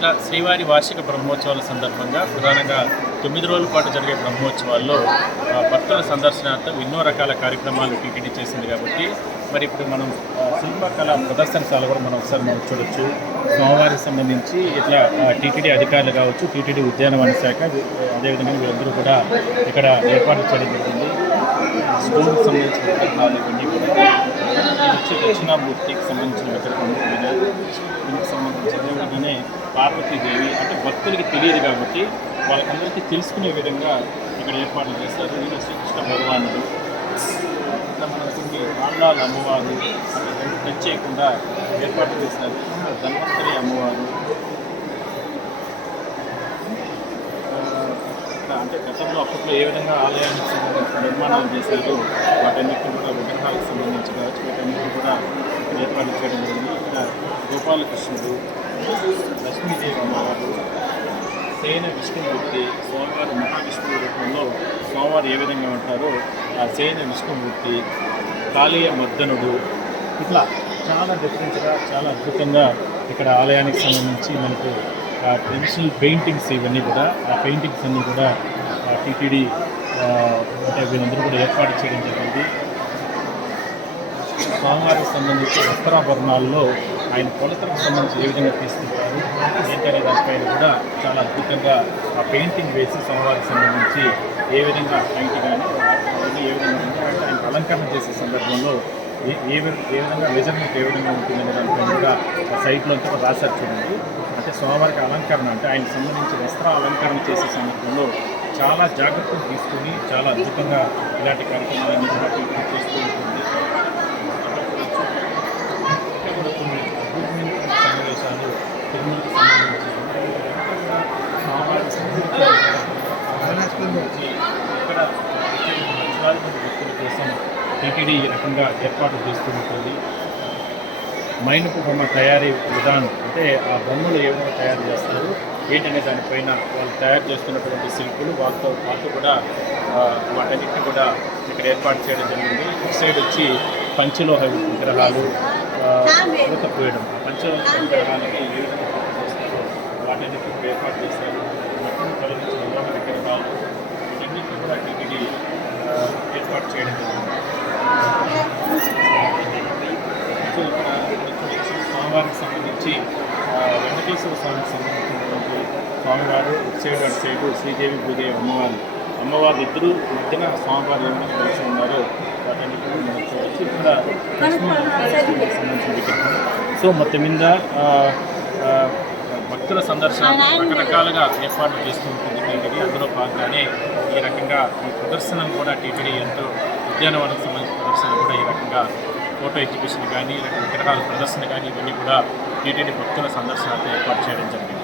ఇట్లా శ్రీవారి వార్షిక బ్రహ్మోత్సవాల సందర్భంగా ప్రధానంగా 9 రోజుల పాటు జరిగే బ్రహ్మోత్సవాల్లో భక్తుల సందర్శనార్థం ఎన్నో రకాల కార్యక్రమాలు టీటీడీ చేసింది కాబట్టి మరి ఇప్పుడు మనం శిల్పకళ ప్రదర్శనశాల కూడా మనం ఒకసారి చూడొచ్చు. స్వామివారికి సంబంధించి ఇట్లా టీటీడీ అధికారులు కావచ్చు, టీటీడీ ఉద్యానవన శాఖ, అదేవిధంగా వీళ్ళందరూ కూడా ఇక్కడ ఏర్పాటు చేయడం జరిగింది. స్కూల్కి సంబంధించిన విగ్రహాలు ఇవన్నీ కూడా వచ్చి దక్షిణామూర్తికి సంబంధించిన విగ్రహం, దీనికి సంబంధించి అదేవిధంగానే పార్వతీదేవి అంటే భక్తులకి తెలియదు కాబట్టి వాళ్ళకందరికీ తెలుసుకునే విధంగా ఇక్కడ ఏర్పాట్లు చేస్తారు. ఈయన శ్రీకృష్ణ భగవానుడు, ఇట్లా మన కొన్ని ఆండాల అమ్మవారు టచ్ చేయకుండా ఏర్పాటు చేస్తారు. ధన్వంతరి అమ్మవారు అంటే గతంలో అప్పట్లో ఏ విధంగా ఆలయానికి సంబంధించిన నిర్మాణాలు చేశారో వాటన్నిటి కూడా విగ్రహాలకు సంబంధించి కావచ్చు వాటన్నిటి కూడా ఏర్పాటు చేయడం జరిగింది. ఇక్కడ గోపాలకృష్ణుడు, లక్ష్మీదేవి అమ్మవారు, సేన విష్ణుమూర్తి, స్వామివారి మహావిష్ణువు రూపంలో స్వామివారు ఏ విధంగా ఉంటారో ఆ సేన విష్ణుమూర్తి, కాళీయ మర్దనుడు, ఇట్లా చాలా డిఫరెంట్గా చాలా అద్భుతంగా ఇక్కడ ఆలయానికి సంబంధించి మనకు ట్రెడిషనల్ పెయింటింగ్స్ ఇవన్నీ కూడా ఆ పెయింటింగ్స్ అన్నీ కూడా టీటీడీ అంటే వీళ్ళందరూ కూడా ఏర్పాటు చేయడం జరిగింది. స్వామివారికి సంబంధించి వస్త్రాభరణాల్లో ఆయన కొలతలకు సంబంధించి ఏ విధంగా తీసుకుంటారు ఏంటనే దానిపైన కూడా చాలా అద్భుతంగా ఆ పెయింటింగ్ వేసి స్వామివారికి సంబంధించి ఏ విధంగా హైట్ కానీ ఏ విధంగా ఉంటుందంటే ఆయన అలంకరణ చేసే సందర్భంలో ఏ విధంగా మెజర్మెంట్ ఏ విధంగా ఉంటుందనే దానిపైన కూడా సైట్లో కూడా రాశారు చూడండి. అంటే స్వామివారికి అలంకరణ అంటే ఆయనకు సంబంధించి వస్త్ర అలంకరణ చేసే సందర్భంలో చాలా జాగ్రత్తలు తీసుకుని చాలా అద్భుతంగా ఇలాంటి కార్యక్రమాలన్నీ కూడా చేస్తూ ఉంటుంది. కూడా కొన్ని అద్భుతమైన సన్నివేశాలు తిరుమలకి సంబంధించి స్వామివారికి సంబంధించి ఇక్కడ లక్షలాది మంది భక్తుల కోసం టీటీడీ ఈ రకంగా ఏర్పాటు చేస్తూ ఉంటుంది. మైనపు బొమ్మ తయారీ విధానం అంటే ఆ బొమ్మలు ఏ విధంగా తయారు చేస్తారు ఏంటనే దానిపైన వాళ్ళు తయారు చేస్తున్నటువంటి శిల్పులు వాళ్ళతో కూడా వాటన్నిటిని కూడా ఇక్కడ ఏర్పాటు చేయడం జరిగింది. ఇటు సైడ్ వచ్చి పంచలోహ విగ్రహాలు పూత పోయడం, ఆ పంచలోహ విగ్రహాలకి ఏ విధంగా పూత చేస్తారో వాటన్నిటిని ఏర్పాటు చేస్తారు. మట్టిని తొలగించిన లోహ విగ్రహాలు వీటన్నిటిని కూడా టీటీడీ ఏర్పాటు చేయడం జరిగింది. సో ఇక్కడ స్వామివారికి సంబంధించి వెంకటేశ్వర స్వామికి సంబంధించినటువంటి స్వామివారు అటు సైడు శ్రీదేవి భూదేవి అమ్మవారు ఇద్దరు మధ్యన స్వామివారు ఏమైనా కలిసి ఉన్నారో వాటన్నిటిని మనం చూడవచ్చు. ఇక్కడ లక్ష్మీదేవికి సంబంధించిన విగ్రహం. సో మొత్తం మీద భక్తుల సందర్శన రకరకాలుగా ఏర్పాట్లు చేస్తూ ఉంటుంది టీటీడీ. అందులో భాగంగానే ఈ రకంగా ఈ ప్రదర్శన కూడా టీటీడీ ఎంతో ఉద్యానవనానికి సంబంధించిన ప్రదర్శన కూడా ఈ రకంగా ఫోటో ఎగ్జిబిషన్ కానీ విగ్రహాల ప్రదర్శన కానీ ఇవన్నీ కూడా టీటీడీ భక్తుల సందర్శనతో ఏర్పాటు చేయడం జరిగింది.